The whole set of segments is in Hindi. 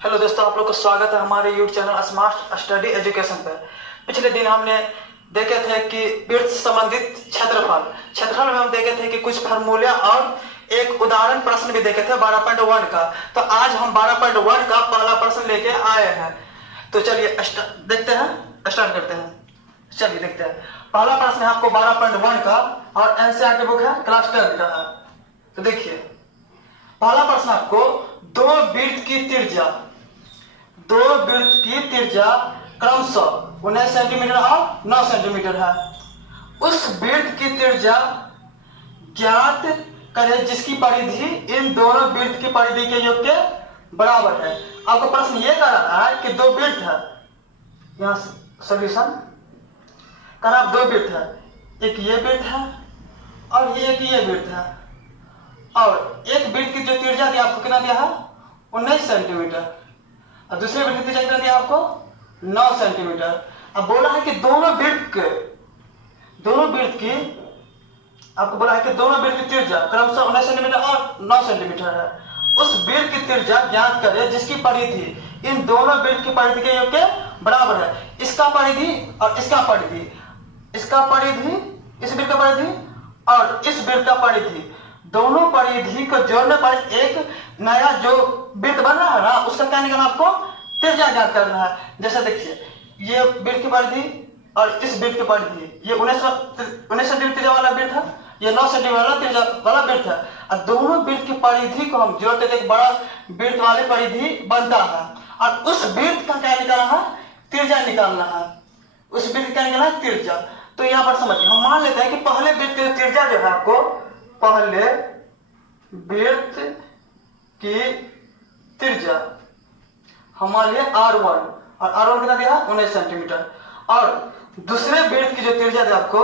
हेलो दोस्तों, आप लोग का स्वागत है हमारे YouTube channel smart study education पर। पिछले दिन हमने देखे थे कि वृत्त से संबंधित क्षेत्रफल में हम देखे थे कि कुछ फार्मूला और एक उदाहरण प्रश्न भी देखे थे 12.1 का। तो आज हम 12.1 का पहला प्रश्न लेके आए हैं। तो चलिए स्टार्ट करते हैं। चलिए देखते हैं। पहला प्रश्न है आपको 12.1 का और एनसीईआरटी बुक है क्लास 10 का है। तो देखिए पहला प्रश्न आपको दो वृत्त की त्रिज्या क्रमशः 19 सेंटीमीटर और 9 सेंटीमीटर है। उस वृत्त की त्रिज्या ज्ञात करें जिसकी परिधि इन दोनों वृत्त की परिधि के योग के बराबर है। आपको प्रश्न ये कर रहा है कि दो वृत्त है, यहाँ सोल्यूशन कर दो वृत्त है, एक ये वृत्त है और ये वृत्त है, और एक वृत्त की जो त्रिज्या थी आपको कितना दिया है 19 सेंटीमीटर और दूसरे वृत्त की त्रिज्या कितना दिया आपको 9 सेंटीमीटर। अब बोला है कि दोनों वृत्त की आपको बोला है कि दोनों वृत्त की त्रिज्या क्रमशः 19 सेंटीमीटर और 9 सेंटीमीटर है। उस वृत्त की त्रिज्या ज्ञात करें जिसकी परिधि इन दोनों वृत्त की परिधि के योग के बराबर है। इसका परिधि और इसका परिधि, इसका परिधि, इस वृत्त का परिधि और इस वृत्त का परिधि, दोनों परिधि को जोड़ने पर एक नया जो वृत्त बन रहा है ना, उसका क्या निकालना, आपको त्रिज्या ज्ञात करना है। जैसे देखिए ये वृत्त की परिधि और इस वृत्त की परिधि, ये 19 सेंटीमीटर त्रिज्या वाला वृत्त है, ये 9 सेंटीमीटर त्रिज्या वाला वृत्त है, और दोनों वृत्त की परिधि को हम जोड़ते थे एक बड़ा वृत्त वाले परिधि बनता है। और उस वृत्त का क्या निकालना है, त्रिज्या निकालना है। उस वृत्त क्या निकालना है, त्रिज्या। तो यहाँ पर समझिए, हम मान लेते हैं कि पहले वृत्त की त्रिज्या जो है आपको, पहले वृत्त की त्रिज्या हमारे लिए R1 और R1 कितना दिया 19 सेंटीमीटर, और दूसरे वृत्त की जो त्रिज्या थी आपको,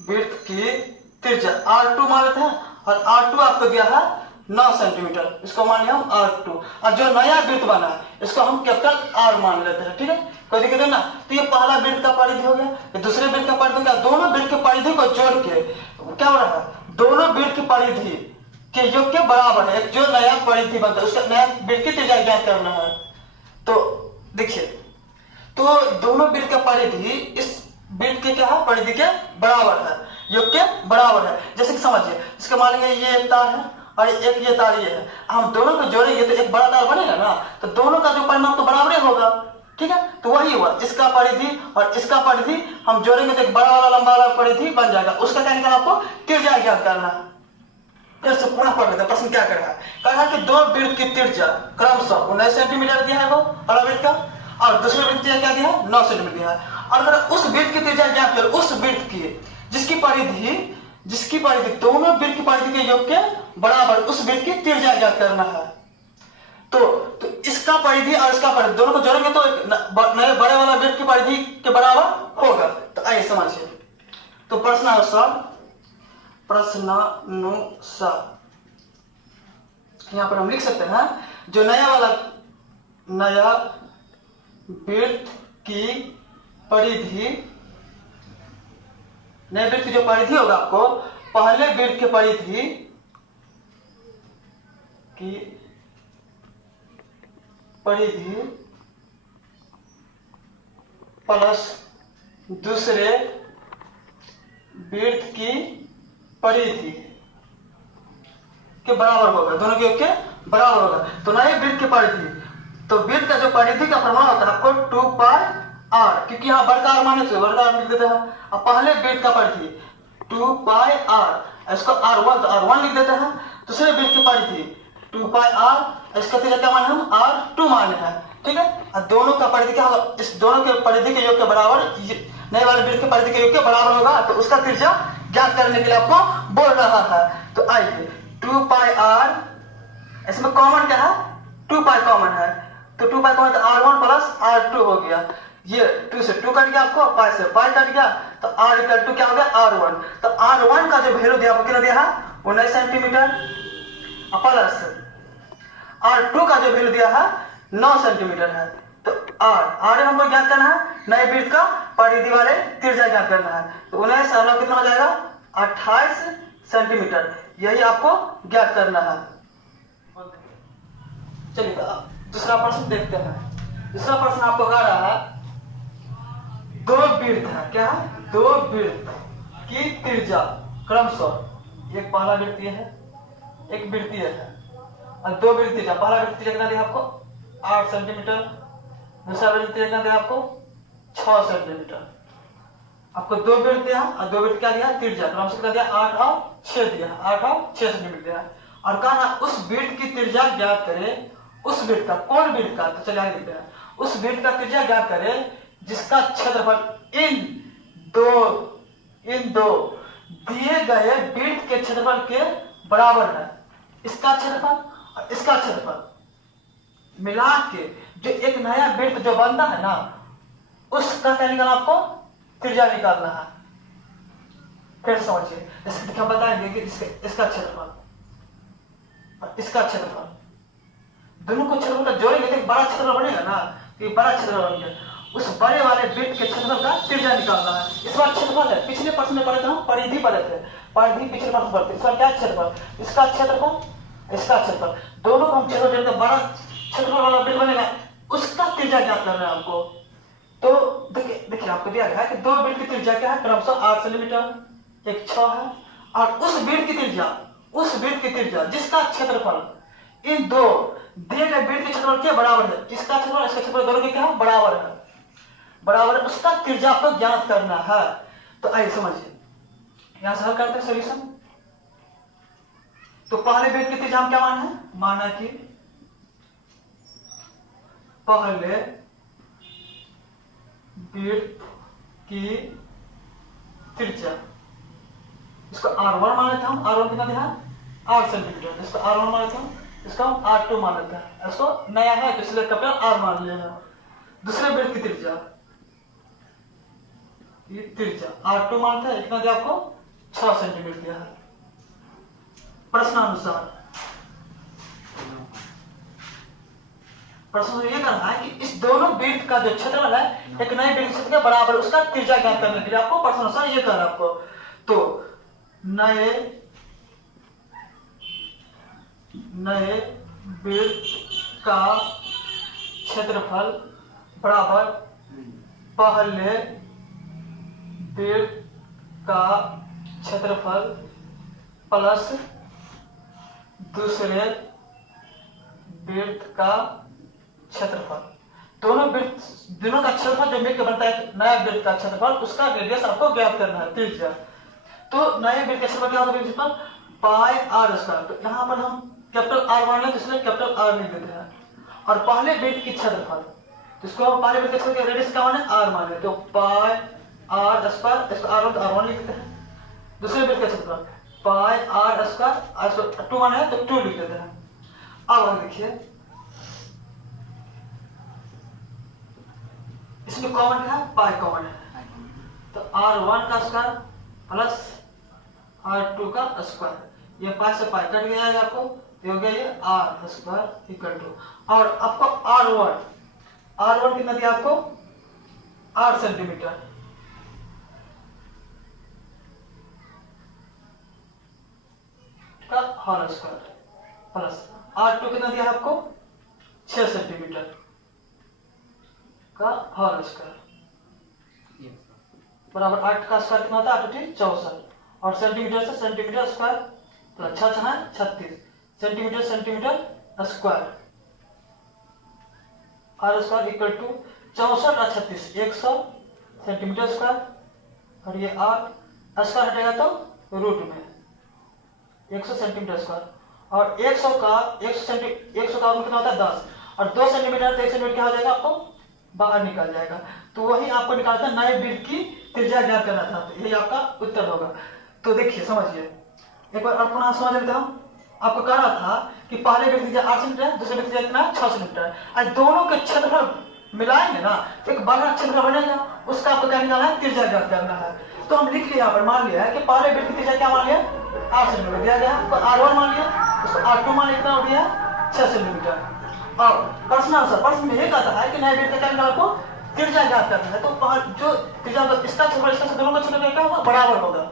वृत्त की त्रिज्या R2 मान लेते हैं, और R2 आपको दिया है 9 सेंटीमीटर, इसको मान लिया हम R2। और जो नया वृत्त बना है इसको हम कैपिटल R मान लेते हैं, ठीक है, कोई दिक्कत नहीं ना। तो ये पहला वृत्त का परिधि हो गया, ये दूसरे वृत्त का परिधि हो गया। दोनों वृत्त की परिधि को जोड़ के क्या हो रहा है, दोनों वृत्त की परिधि के योग के बराबर है। एक जो नया परिधि बनता है उसका नया वृत्त की त्रिज्या ज्ञात करना है। तो देखिए, तो दोनों वृत्त का परिधि इस वृत्त के क्या है, परिधि के बराबर है, योग के बराबर है। जैसे कि समझिए, इसका मान लीजिए ये एक तार है और एक ये तार ये है, हम दोनों को जोड़ेंगे तो एक बड़ा तार बनेगा ना, तो दोनों का जो परिमाप तो बराबर ही होगा, ठीक है। तो वही हुआ, इसका परिधि और इसका परिधि हम जोड़ेंगे तो एक बड़ा वाला लंबा वाला परिधि बन जाएगा। उसका क्या निकालना, आपको त्रिज्या ज्ञात करना है। फिर से पुनः पढ़ लेते हैं, प्रश्न क्या कर रहा है। कह रहा है कि दो वृत्त की त्रिज्या क्रमशः 19 सेंटीमीटर दिया है वो पहला वृत्त का, और दूसरे वृत्त की क्या दिया है 9 सेंटीमीटर दिया है। और अगर उस वृत्त की त्रिज्या ज्ञात कर, उस वृत्त की जिसकी परिधि दोनों वृत्त की परिधि के योग के बराबर, उस वृत्त की त्रिज्या ज्ञात करना है। तो इसका परिधि और इसका परिधि दोनों को जोड़ेंगे तो एक नए बड़े वाला वृत्त की परिधि के बराबर होगा। तो आइए समझिए। तो प्रश्नानुसार यहां पर हम लिख सकते हैं, जो नया वृत्त की परिधि, नए वृत्त की जो परिधि होगा आपको, पहले वृत्त की परिधि प्लस दूसरे वृत्त की परिधि के बराबर होगा, दोनों के योग के बराबर होगा। तो नए वृत्त की परिधि, तो वृत्त का जो परिधि का प्रमाण होता है आपको 2πr, क्योंकि यहाँ बड़का r माने तो बड़का r लिख देते हैं। अब पहले वृत्त का परिधि 2πr, इसको R1 तो R1 लिख देते हैं। दूसरे वृत्त की परिधि 2πr, इसका त्रिज्या क्या माने हम R2 माने हैं, ठीक है। और दोनों का परिधि क्या होगा, इस दोनों के परिधि के योग के बराबर, नए वाले वृत्त के परिधि के योग के बराबर होगा। तो उसका त्रिज्या ज्ञात करने के लिए आपको बोल रहा है। तो आइए 2πr, इसमें कॉमन क्या है, 2π कॉमन है, तो 2π कॉमन, तो R1 प्लस R2 हो गया। ये 2 से 2 कट गया, आपको π से π कट गया, तो R इक्वल टू क्या हो गया R1। तो R1 का जो वैल्यू दिया आपको कितना दिया है 19 सेंटीमीटर, प्लस R2 का जो वैल्यू दिया है 9 सेंटीमीटर है। तो R हमको ज्ञात करना है, नए वृत्त का परिधि वाले त्रिज्या ज्ञात करना है। तो 19 कितना हो जाएगा 28 सेंटीमीटर, यही आपको ज्ञात करना है। चलिए दूसरा प्रश्न देखते हैं। दूसरा प्रश्न आपको कह रहा है दो वृत्त है, क्या है, दो वृत्त की त्रिज्या क्रमशः, एक पहला वृत्तीय है एक वृत्तीय है और दो वृत्तीय, पहला वृत्तीय कितना दिया आपको 8 सेंटीमीटर, दूसरा वृत्तीय कितना दिया आपको 6 सेंटीमीटर। आपको दो वृत्त दिया और दो वृत्त क्या दिया त्रिज्या क्रमशः कितना दिया 8 और 6 दिया, 8 और 6 सेंटीमीटर दिया और कहा उस वृत्त की त्रिज्या ज्ञात करें, उस वृत्त का, कौन वृत्त का, तो चलिए आगे देखते हैं। उस वृत्त का त्रिज्या ज्ञात करें जिसका क्षेत्रफल इन दो दिए गए वृत्त के क्षेत्रफल के बराबर है। इसका क्षेत्रफल और इसका क्षेत्रफल मिला के जो एक नया वृत्त जो बनता है ना, उसका क्या निकालना, आपको त्रिज्या निकालना है। फिर समझिए, जैसे हम बताएंगे कि इसका क्षेत्रफल और इसका क्षेत्रफल दोनों को क्षेत्रफल का जोड़ेंगे तो बड़ा क्षेत्रफल बनेगा ना, कि बड़ा क्षेत्रफल बन गया। उस बड़े वाले वृत्त के क्षेत्रफल का त्रिज्या निकालना है। इस बार क्षेत्रफल है, पिछले प्रश्न में पढ़े थे हम परिधि पढ़े थे, परिधि पिछले प्रश्न पढ़ते। इस बार क्या क्षेत्रफल, इसका क्षेत्रफल इसका क्षेत्रफल, दोनों को हम क्षेत्रफल जोड़कर बड़ा क्षेत्रफल वाला वृत्त बनेगा, उसका त्रिज्या ज्ञात करना है हमको। तो देखिए आपको दिया गया है कि दो वृत्त की त्रिज्या क्या है क्रमशः 8 सेंटीमीटर, एक 6 है और उस वृत्त की त्रिज्या जिसका क्षेत्रफल इन दो दिए गए वृत्त के क्षेत्रफल के बराबर है। इसका क्षेत्रफल इसका क्षेत्रफल दोनों के क्या है बराबर है, उसका त्रिज्या आपको ज्ञात करना है। तो आइए समझिए, यहां से हल करते हैं सॉल्यूशन। तो पहले वृत्त की त्रिज्या हम क्या माने हैं, माना कि पहले वृत्त की त्रिज्या, इसको R1 मान लेते हैं हम, R1 कितना दिया 8 सेंटीमीटर, इसको R1 मान लेते हैं, इसको हम R2 मान लेते हैं, इसको नया है तो इसलिए कैपिटल R मान लिया है। दूसरे वृत्त की त्रिज्या R2 मानते हैं, इतना दिया आपको 6 सेंटीमीटर दिया है। प्रश्नानुसार प्रश्न ये करना है कि इस दोनों वृत्त का जो क्षेत्रफल है एक नए वृत्त क्षेत्र के बराबर, उसका त्रिज्या ज्ञात करने के लिए आपको प्रश्नानुसार ये करना है आपको। तो नए वृत्त का क्षेत्रफल बराबर पहले वृत्त का क्षेत्रफल प्लस दूसरे वृत्त का क्षेत्रफल, दोनों का क्षेत्रफल जो मिलकर बनता है नया वृत्त का क्षेत्रफल, उसका रेडियस आपको ज्ञात करना है त्रिज्या। तो नए वृत्त का क्षेत्रफल क्या होगा प्रिंसिपल पाई आर स्क्वायर। तो यहाँ पर हम कैपिटल आर मान लें, इसलिए कैपिटल आर लिख देते हैं। और पहले वृत्त की क्षेत्रफल, जिसको हम पहले वृत्त के क्षेत्रफल का रेडियस क्या माने आर मान लें, तो पाई आर स्क्वायर, इसको आर1 तो आर1 लिख देते हैं। दूसरे वृत्त का क्षेत्रफल पाई आर स्क्वायर, 2 माने तो 2 लिख देते हैं। अब देखिए इसमें कॉमन क्या है, पाई कॉमन है, तो R1 का स्क्वायर प्लस R2 का स्क्वायर, ये पाई से पाई कट गया है आपको, ये हो गया ये R स्क्वायर इक्वल टू, और आपको R1 कितना दिया आपको 8 सेंटीमीटर का होल स्क्वायर प्लस R2 कितना दिया आपको 6 सेंटीमीटर का होल स्क्वायर बराबर 8 का स्क्वायर कितना होता है 8 64 और सेंटीमीटर से सेंटीमीटर स्क्वायर तो 6 6 36 centimetre square R square equal to 64 और 36 100 सेंटीमीटर स्क्वायर और ये आर स्क्वायर हटेगा तो रूट में 100 सेंटीमीटर स्क्वायर और 100 का कितना होता है 10 और 2 सेंटीमीटर तो 1 सेंटीमीटर क्या हो जाएगा आपको बाहर निकल जाएगा। तो वही आपको निकालना था नए वृत्त की त्रिज्या ज्ञात करना था, तो यही आपका उत्तर होगा। तो देखिए समझिए एक बार और पुनः समझ लेते हम। आपको कह रहा था कि पहले वृत्त की 8 सेंटीमीटर है, दूसरे वृत्त की कितना 6 सेंटीमीटर है, आज दोनों के क्षेत्रफल मिलाएंगे ना एक बड़ा क्षेत्रफल बनेगा, उसका आपको क्या निकालना है त्रिज्या ज्ञात करना है। तो हम लिख लिया यहाँ पर मान लिया है कि पहले वृत्त की त्रिज्या क्या मान लिया 8 सेंटीमीटर दिया गया, तो R1 मान लिया, उसको R2 मान लिया कितना हो गया 6 सेंटीमीटर। और प्रश्न में ये कहता है कि नए वृत्त का निकाल आपको त्रिज्या ज्ञात करना है, तो जो त्रिज्या इसका क्षेत्रफल इसका दोनों का क्षेत्रफल क्या होगा बराबर होगा।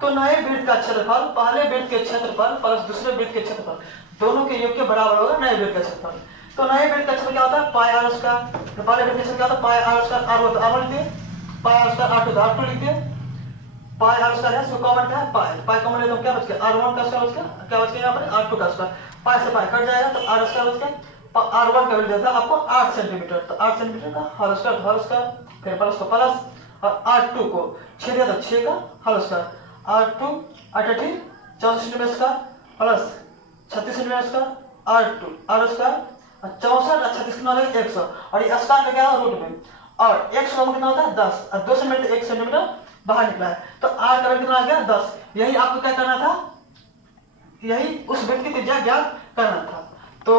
तो नए वृत्त का क्षेत्रफल पहले वृत्त के क्षेत्रफल प्लस दूसरे वृत्त के क्षेत्रफल दोनों के योग के बराबर होगा नए वृत्त का क्षेत्रफल। तो नए वृत्त का क्षेत्रफल क्या होता है पाई आर स्क्वायर। तो पहले वृत्त का क्षेत्रफल क्या होता है पाई आर स्क्वायर आर1 तो आर1 लिखिए, पाई आर स्क्वायर आर2 तो आर2 लिखिए, पाई आर स्क्वायर है इसको कॉमन क्या है पाई, पाई कॉमन ले तो क्या बच गया आर1 का स्क्वायर बच गया, क्या बच गया यहाँ पर आर2 का स्क्वायर, पाई से पाई कट जाएगा तो आर स्क्वायर बच गया, आर1 का वैल्यू देता है आपको 8 सेंटीमीटर तो 8 सेंटीमीटर का होल स्क्वायर फिर प्लस को प्लस और आर2 को 6 दिया तो 6 का होल स्क्वायर, आर2 8 64 सेंटीमीटर का प्लस 36 सेंटीमीटर का आर2 आर स्क्वायर 64 और 36 कितना होगा 100 और ये स्क्वायर का क्या है रूट में और 100 का कितना होता है 10 और 2 सेंटीमीटर 1 सेंटीमीटर बाहर निकला है तो आर का वैल्यू कितना आ गया 10। यही आपको क्या करना था, यही उस वृत्त की त्रिज्या ज्ञात करना था। तो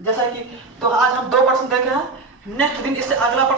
जैसा कि तो आज हम 2 प्रश्न देखे हैं, नेक्स्ट दिन इससे अगला